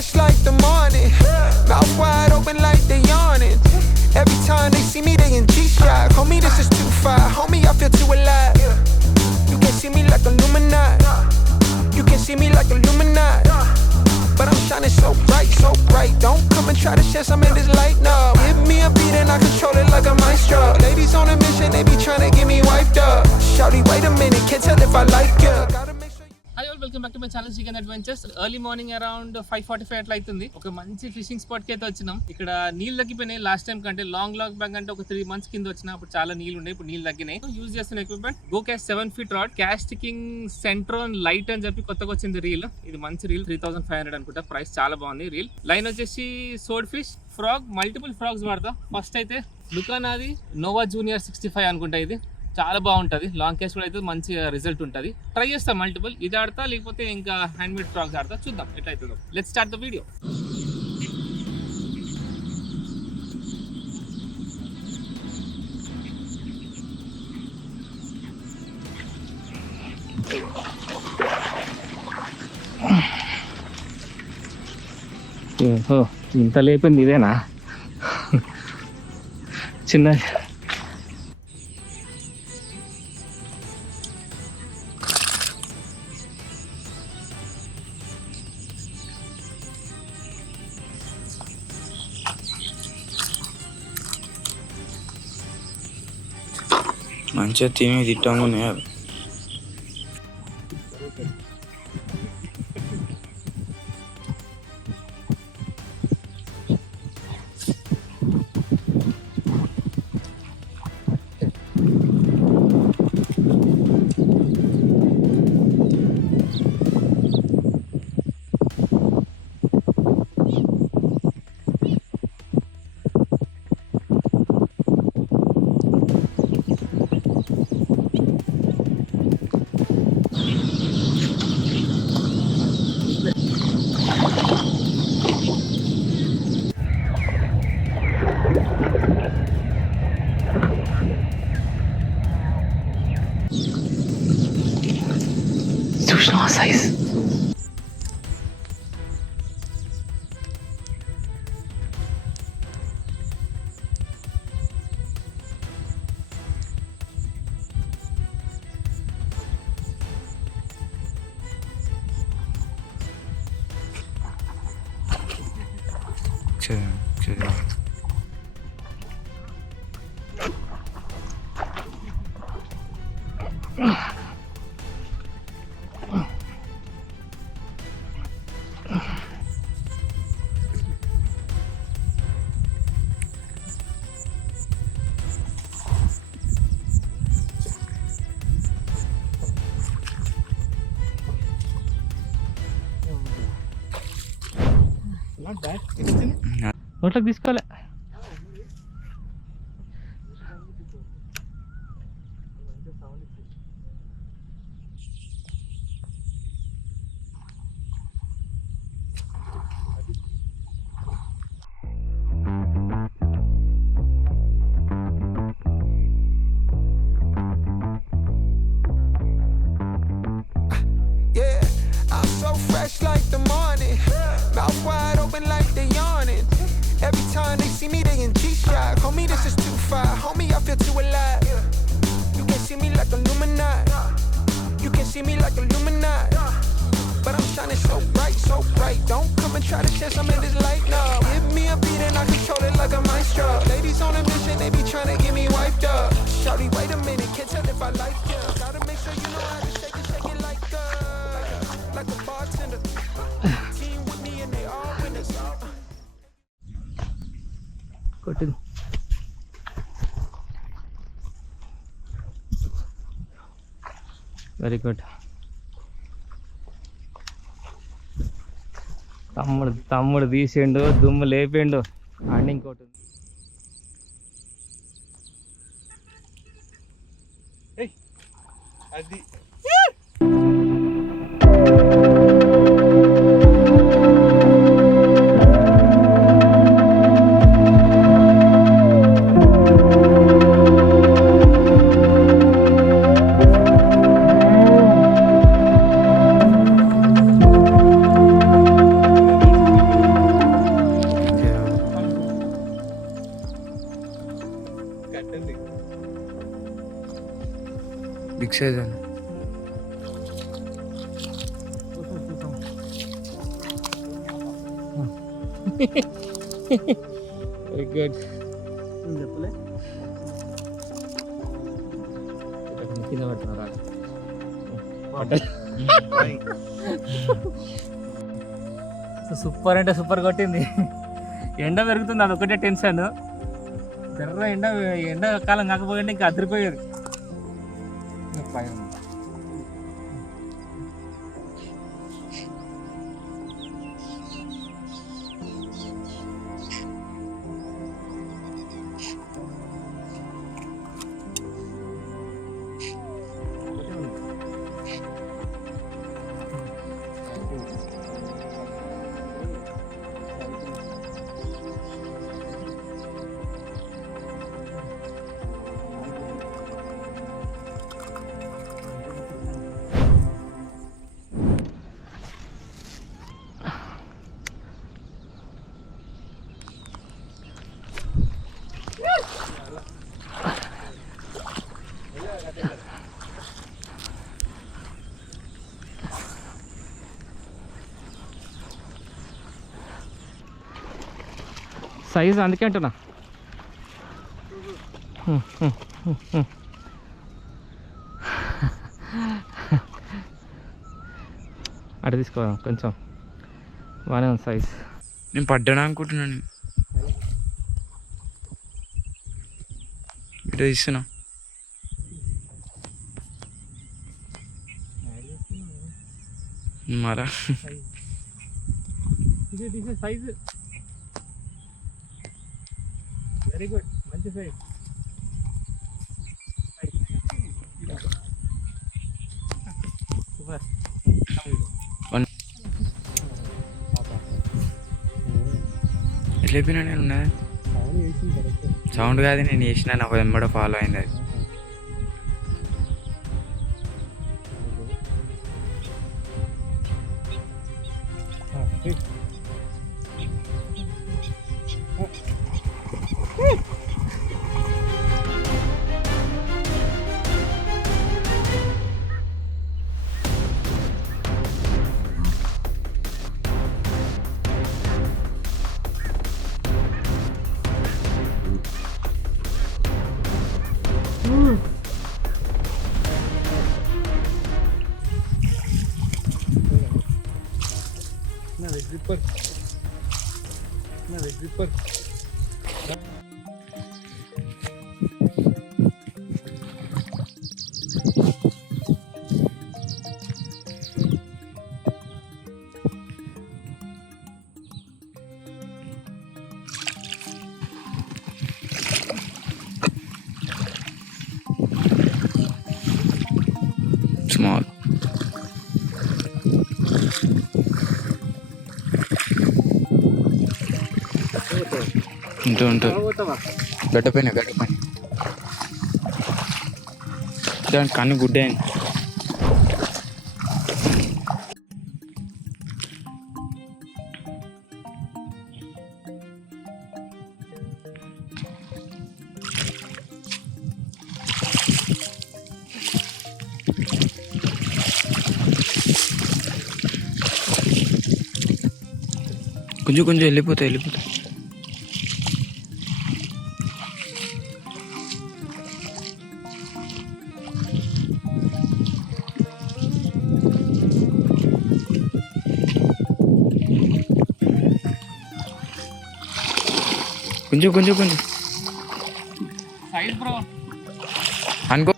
fresh like the morning. Mouth wide open like they yawning. Every time they see me, they in G-Shock. Homie, this is too far. Homie, I feel too alive. You can see me like Illuminati. You can see me like Illuminati. But I'm shining so bright, so bright. Don't come and try to share some of this light, no. Give me a beat and I control it like a maestro. Ladies on a mission, they be trying to get me wiped up. Shawty, wait a minute, can't tell if I like you. Gotta make sure. Hi all, welcome back to my channel chicken adventures. Early morning around 5:45 అట్లా అవుతుంది. ఒక మంచి fishing spot కి అయితే వచ్చినాం. ఇక్కడ నీళ్ళు తగ్గిపోయినాయి. లాస్ట్ టైం కంటే లాంగ్ బ్యాక్ అంటే ఒక 3 months కింద వచ్చిన అప్పుడు చాలా నీళ్ళు ఉన్నాయి, ఇప్పుడు నీళ్ళు తగ్గినాయి. యూజ్ చేస్తున్న ఎక్విప్మెంట్ గోకాస్ట్ 7 feet రాడ్, కాస్టింగ్ సెంట్రోన్ లైట్ అని చెప్పి కొత్తగా వచ్చింది రీల్. ఇది మంచి రీల్, 3500 అనుకుంటా. ప్రైస్ చాలా బాగుంది. రీల్ లైన్ వచ్చేసి సోడ్ ఫిష్, ఫ్రాగ్, మల్టిపుల్ ఫ్రాగ్స్ వాడతా. ఫస్ట్ అయితే లుకానాది నోవా జూనియర్ 65 అనుకుంటా. ఇది చాలా బాగుంటుంది. లాంగ్ కేస్ కూడా అయితే మంచి రిజల్ట్ ఉంటుంది. ట్రై చేస్తా మల్టిపుల్. ఇది ఆడతా, లేకపోతే ఇంకా హ్యాండ్ మేడ్ ఫ్రాగ్స్ ఆడతా. చూద్దాం ఎట్లయితుందో. Let's start the video. ఇంత లేపింది ఇదేనా? చిన్న మంచిగా తిని తిట్టాము. చూసినా సైజ్ నోట్లోకి తీసుకోలే. Fresh like the morning, mouth wide open like they yawning. Every time they see me, they in G-Shock. Homie, this is too far. Homie, I feel too alive. You can see me like Illuminati. You can see me like Illuminati. But I'm shining so bright, so bright. Don't come and try to share some of this light, no. Give me a beat and I control it like a maestro. Ladies on a mission, they be trying to get me wiped up. Shawty, wait a minute, can't tell if I like you. Gotta make sure you know how to shake it like a bartender. Team with me and they all winners. కొట్టింది. Very good. తమ్ముడు తీసిండు, దుమ్ము లేపిండు. And ఇంకోటి అది size అని very good. చెప్పలే కింద పెడుతున్నా సూపర్ అంటే సూపర్ కొట్టింది. ఎండ పెరుగుతుంది, అదొకటే టెన్షన్. జర్ర ఎండాకాలం కాకపోయింటే ఇంకా అదిరిపోయేది. సైజ్ అందుకే అంటున్నా. అటు తీసుకో కొంచెం బాగానే ఉంది సైజ్. నేను పడ్డాను అనుకుంటున్నాను. ఇటు తీస్తున్నా. మరా సైజ్ వెరీ గుడ్, మంచి సైజ్. సూపర్. ఎట్లా అయిపోయినా నేను ఉన్నది సౌండ్ కాదు, నేను చేసిన నాకు వెంబడ ఫాలో అయింది అది. Small. ఉంటుంది గడ్డపైన దాని కన్ను గుడ్డే. కొంచెం కొంచెం వెళ్ళిపోతాయి. కొంచెం సైజ్ బ్రో అనుకో.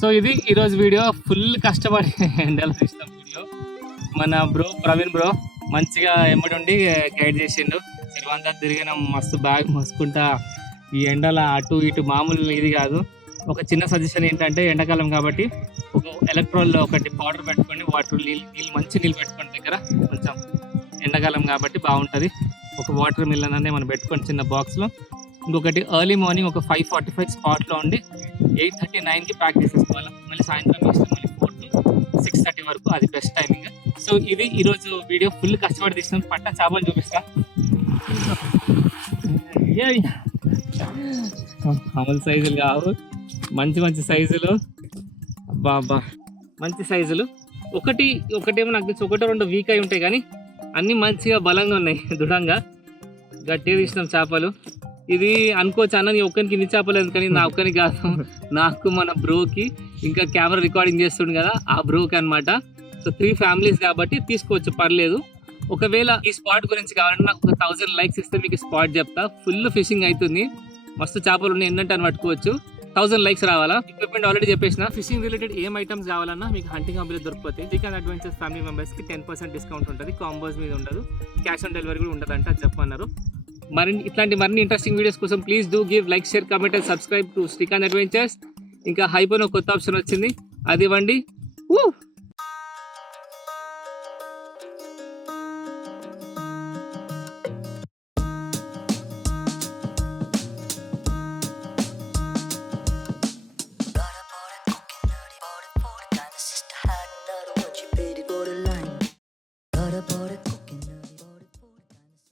సో ఇది ఈరోజు వీడియో. ఫుల్ కష్టపడి ఎండలో తీసిన వీడియో. మన బ్రో ప్రవీణ్ బ్రో మంచిగా ఎమ్మడుండి గైడ్ చేసిండు. సిరివంతా తిరిగిన మస్తు బ్యాగ్ మోసుకుంటా. ఈ ఎండల అటు ఇటు మామూలు ఇది కాదు. ఒక చిన్న సజెషన్ ఏంటంటే, ఎండాకాలం కాబట్టి ఒక ఎలక్ట్రోల్ ఒకటి పౌడర్ పెట్టుకోండి. వాటర్ నీళ్ళు మంచి నీళ్ళు పెట్టుకోండి దగ్గర. కొంచెం ఎండాకాలం కాబట్టి బాగుంటుంది. ఒక వాటర్ మిల్లన్ అనేది మనం పెట్టుకొని చిన్న బాక్స్లో. ఇంకొకటి ఎర్లీ మార్నింగ్ ఒక 5:45 స్పాట్లో ఉండి 8:30-9కి ప్యాక్ చేసేసుకోవాలి. మళ్ళీ సాయంత్రం ఇష్టం మళ్ళీ 4 to 6:30 వరకు, అది బెస్ట్ టైమింగ్. సో ఇది ఈరోజు వీడియో. ఫుల్ కష్టపడి తీసినాం. పట్ట చేపలు చూపిస్తా. మామూలు సైజులు కావు, మంచి సైజులు. బాబా మంచి సైజులు. ఒకటేమో నాకు తెలిసి ఒకటో రెండు వీక్ అయి ఉంటాయి, కానీ అన్నీ మంచిగా బలంగా ఉన్నాయి, దృఢంగా గట్టిగా తీసినాం చేపలు. ఇది అనుకోవచ్చు అన్న నీ ఒక్కరికి ఇన్ని చేపలేదు, కానీ నా ఒక్కరికి కాదు, నాకు మన బ్రోకి ఇంకా కెమెరా రికార్డింగ్ చేస్తుండు కదా ఆ బ్రోకి అనమాట. సో 3 ఫ్యామిలీస్ కాబట్టి తీసుకోవచ్చు, పర్లేదు. ఒకవేళ ఈ స్పాట్ గురించి కావాలంటే నాకు 1000 లైక్స్ ఇస్తే మీకు స్పాట్ చెప్తా. ఫుల్ ఫిషింగ్ అవుతుంది, మస్తు చేపలు ఉన్నాయి, ఎన్నంటే అని పట్టుకోవచ్చు. 1000 లైక్స్ రావాలా. ఎక్విప్మెంట్ ఆల్రెడీ చెప్పేసిన. ఫిషింగ్ రిలేటెడ్ ఏం ఐటమ్స్ కావాలన్నా మీకు హంటింగ్ హబ్లో దొరికిపోతాయి. శ్రీకాంత్ అడ్వెంచర్స్ ఫ్యామిలీ మెంబర్స్కి 10% డిస్కౌంట్ ఉంటుంది, కాంబోస్ మీద ఉండదు, క్యాష్ ఆన్ డెలివరీ కూడా ఉండదంట, అది చెప్పన్నారు. ఇట్లాంటి మరిన్ని ఇంట్రెస్టింగ్ వీడియోస్ కోసం please do give like, share, comment and subscribe to Srikanth adventures. ఇంకా హైపోయిన కొత్త ఆప్షన్ వచ్చింది, అది ఇవ్వండి.